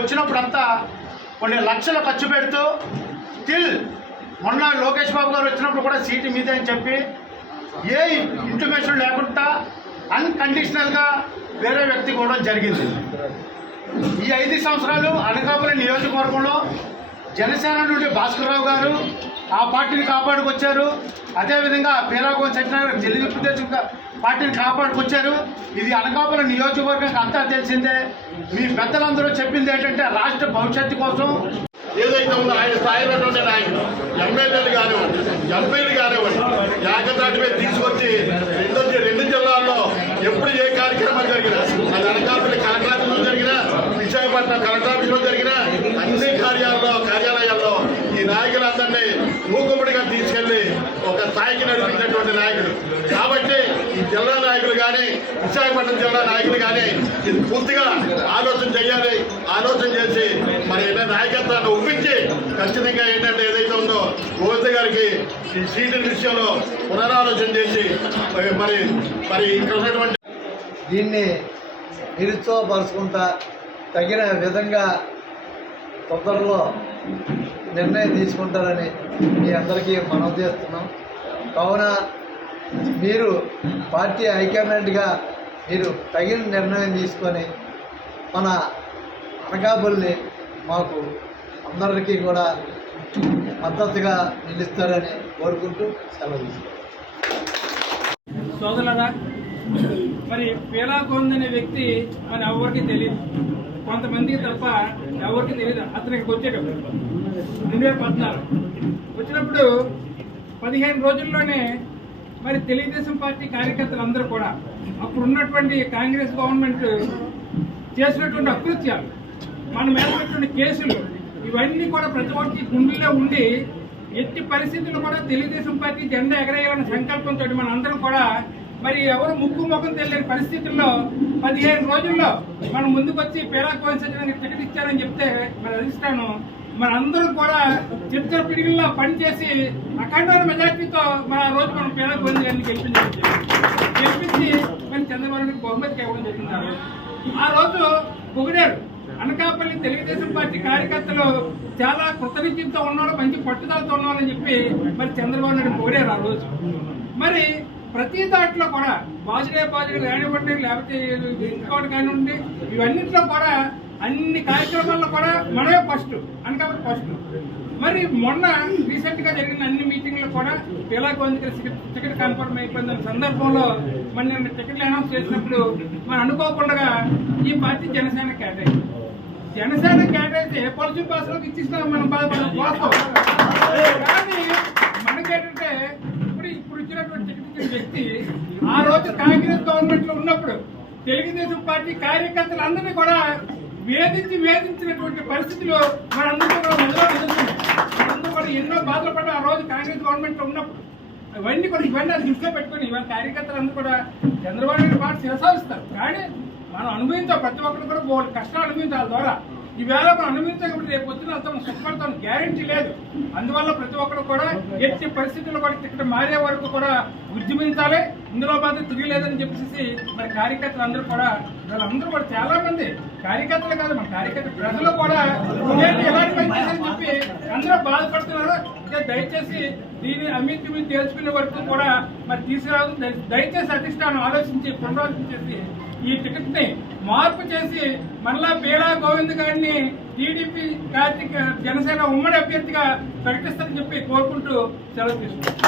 వచ్చినప్పుడంతా కొన్ని లక్షలు ఖర్చు పెడుతూ స్టిల్ మొన్న లోకేష్ బాబు గారు వచ్చినప్పుడు కూడా సీటు మీదే అని చెప్పి ఏ ఇంటిమేషన్ లేకుండా అన్కండిషనల్గా వేరే వ్యక్తి కూడా జరిగింది. ఈ 5 సంవత్సరాలు అనకాపల్లి నియోజకవర్గంలో జనసేన నుండి భాస్కర్రావు గారు ఆ పార్టీని కాపాడుకొచ్చారు. అదేవిధంగా పీరాగోన్ సత్యనారాయణ తెలుగుదేశం పార్టీని కాపాడుకొచ్చారు. ఇది అనకాపల్లి నియోజకవర్గం అంతా తెలిసిందే. మీ పెద్దలందరూ చెప్పింది ఏంటంటే రాష్ట్ర భవిష్యత్తు కోసం ఏదైతే ఉందో ఆయన స్థాయిలోనే నాయకులు ఎమ్మెల్యేలు కానివ్వండి, ఎంపీలు కానివ్వండి, ఏకతాటి మీద తీసుకొచ్చి రెండు జిల్లాల్లో ఎప్పుడు ఏ కార్యక్రమాలు జరిగినా, అది అనకాపల్లి కలెక్టర్ ఆఫీసులో జరిగినా, విశాఖపట్నం కలెక్టర్ ఆఫీసులో జరిగినా, అన్ని కార్యాలయాల్లో ఈ నాయకులందరినీ మూకుమ్మడిగా తీసుకెళ్లి ఒక స్థాయికి నడిపించినటువంటి నాయకుడు. కాబట్టి ఈ జిల్లా నాయకులు కానీ, విశాఖపట్నం జిల్లా నాయకులు కానీ ఇది పూర్తిగా ఆలోచన చేయాలి. ఆలోచన చేసి మరి నాయకత్వాన్ని ఒప్పించి ఖచ్చితంగా ఏంటంటే ఏదైతే ఉందో గోవింద గారికి ఈ సీట్ల విషయంలో పునరాలోచన చేసి మరి ఇక్కడ ఉన్నటువంటి దీన్ని నిరుత్సాహపరుచుకుంటా తగిన విధంగా తొందరలో నిర్ణయం తీసుకుంటారని మీ అందరికీ మనవి చేస్తున్నాం. కావున మీరు పార్టీ హైకమాండ్గా మీరు తగిన నిర్ణయం తీసుకొని మన అనకాపల్లి మాకు అందరికీ కూడా మద్దతుగా నిలుస్తారని కోరుకుంటూ సెలవు తీసుకుంటాం. సోదరులారా, మరి పీలాగోవింద్ అనే వ్యక్తి మన ఎవరికి తెలియదు, కొంతమందికి తప్ప ఎవరికి తెలియదు. అతను ఇక్కడికి వచ్చేటప్పుడు 2014 వచ్చినప్పుడు 15 రోజుల్లోనే మరి తెలుగుదేశం పార్టీ కార్యకర్తలు అందరూ కూడా అప్పుడు ఉన్నటువంటి కాంగ్రెస్ గవర్నమెంట్ చేసినటువంటి అకృత్యాలు, మన మీద ఉన్నటువంటి కేసులు, ఇవన్నీ కూడా ప్రతి ఒక్కటి గుండెల్లో ఉండి ఎట్టి పరిస్థితుల్లో కూడా తెలుగుదేశం పార్టీ జెండా ఎగరేయాలనే సంకల్పంతో మన అందరం కూడా మరి ఎవరు ముక్కు ముఖం తెలియని పరిస్థితుల్లో 15 రోజుల్లో మనం ముందుకు వచ్చి పీలాగోవింద్ సత్యనారాయణ టికెట్ ఇచ్చారని చెప్తే మరి అధిష్టానం మనందరం కూడా చిత్ర పిడిగిల్లో పనిచేసి అఖండ మెజార్టీతో మన రోజు మనం పీలాగోవింద్ గారిని గెలిపించి మరి చంద్రబాబు నాయుడు బహుమతికి ఇవ్వడం జరిగింది. ఆ రోజు పొగిడారు. అనకాపల్లి తెలుగుదేశం పార్టీ కార్యకర్తలు చాలా కృతజ్ఞతతో ఉన్నాడు, మంచి పట్టుదలతో ఉన్నారని చెప్పి మరి చంద్రబాబు నాయుడు పొగిడారు ఆ రోజు. మరి ప్రతి దాంట్లో కూడా బాజుడే కానివ్వండి, లేకపోతే ఇంకోటి కానివ్వండి, ఇవన్నింటిలో కూడా అన్ని కార్యక్రమాల్లో కూడా మనమే ఫస్ట్, అనకాపల్లి ఫస్ట్. మరి మొన్న రీసెంట్ గా జరిగిన అన్ని మీటింగ్లు కూడా పీలాగోవింద్ టికెట్ కన్ఫర్మ్ అయిపోయిన సందర్భంలో మరి నేను టికెట్లు అనౌన్స్ చేసినప్పుడు మనం అనుకోకుండా ఈ పార్టీ జనసేన కేటాయింది. జనసేన కేటాయితే పొలిటికల్ భాషలోకి ఇచ్చిస్తాం మనం బాధపడడం. కానీ మనకేంటంటే ఇప్పుడు ఇచ్చినటువంటి టికెట్ ఇచ్చిన వ్యక్తి ఆ రోజు కాంగ్రెస్ గవర్నమెంట్ లో ఉన్నప్పుడు తెలుగుదేశం పార్టీ కార్యకర్తలందరినీ కూడా వేధించినటువంటి పరిస్థితులు మనందరూ కూడా ఎన్నో బాధలు పడ్డా ఆ రోజు కాంగ్రెస్ గవర్నమెంట్ లో ఉన్నప్పుడు. ఇవన్నీ దృష్టిలో పెట్టుకుని ఇవాళ కార్యకర్తలందరూ కూడా చంద్రబాబు నాయుడు మాట శిరసావిస్తారు. కానీ మనం అనుభవించాం, ప్రతి ఒక్కరు కూడా బోర్డు కష్టాలు అనుభవించాలి ద్వారా. ఈవేళ మనం అనుభవించకపోతే రేపు పొద్దున అతను సుఖపడతాం గ్యారెంటీ లేదు. అందువల్ల ప్రతి ఒక్కరు కూడా ఎట్టి పరిస్థితుల్లో కూడా టికెట్ మారే వరకు కూడా ఉద్యమించాలి. ఇందులో మాత్రం తిరిగిలేదని చెప్పేసి మరి కార్యకర్తలు అందరూ కూడా వాళ్ళందరూ కూడా చాలా మంది కార్యకర్తలు కాదు, మన కార్యకర్త ప్రజలు కూడా ఎలాంటి పని చేశారని చెప్పి అందరూ బాధపడుతున్నారు. దయచేసి దీన్ని అమ్మితి తేల్చుకునే వరకు కూడా మరి తీసుకురాదు. దయచేసి అధిష్టానం ఆలోచించి పునరాలోచించేసి ఈ టికెట్ ని మార్పు చేసి మళ్ళా పీలాగోవింద్ గారిని టీడీపీ జనసేన ఉమ్మడి అభ్యర్థిగా ప్రకటిస్తారని చెప్పి కోరుకుంటూ సెలవు తీసుకుంటాం.